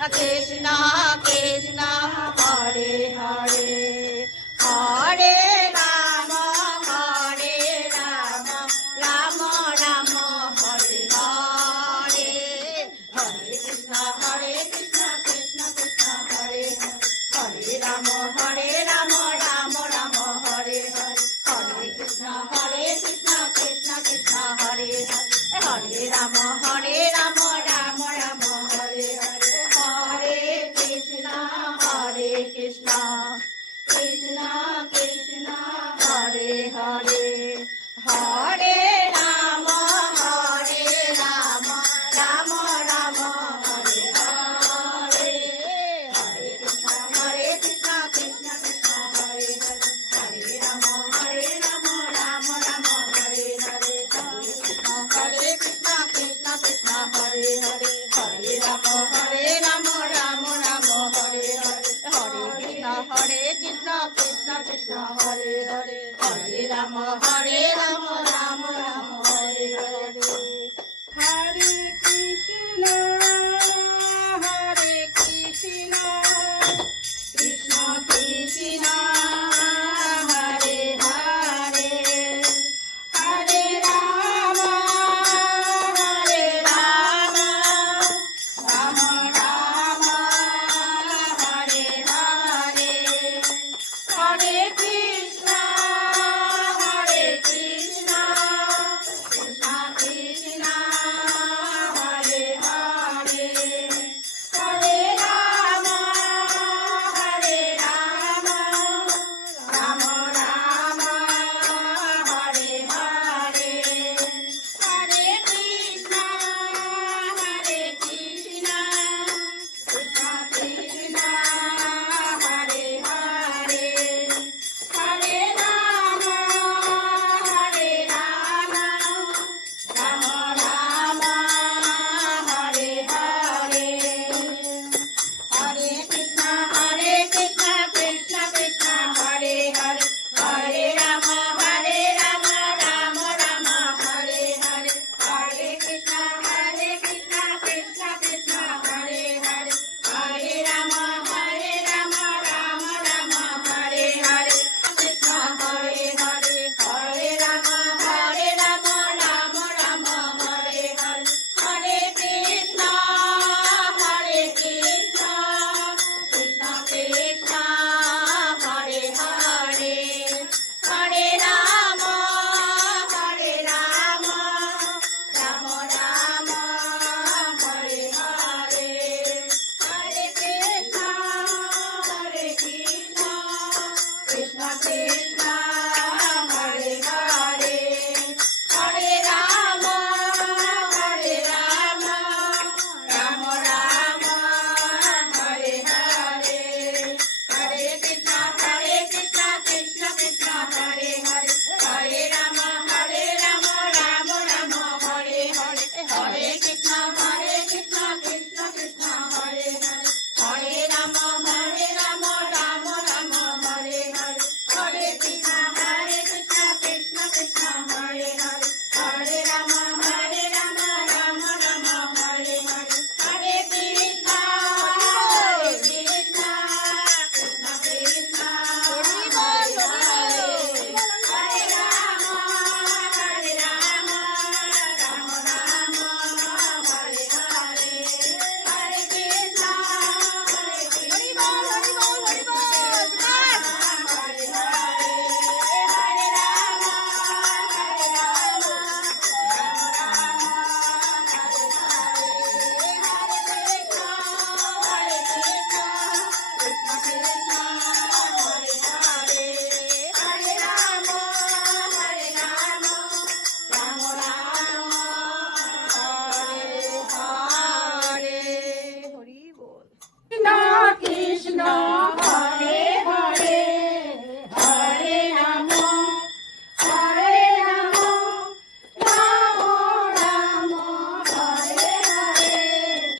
Krishna Krishna Hare Hare Hare Ram Ram Ram Hare Hare Hare Krishna Krishna Krishna Hare Hare Ram Ram Ram Hare Hare Hare Krishna Krishna Krishna Hare Hare Hare Ram Ram Ram Hare Hare Hare Krishna Krishna Krishna Krishna Hare Hare Hare Ram Ram Ram Hare Hare Hare Krishna Krishna Krishna Hare Hare Hare Ram Ram Ram Hare Hare Hare Krishna Krishna Krishna Hare Hare Hare Ram Ram Ram Hare Hare Hare Krishna Krishna Krishna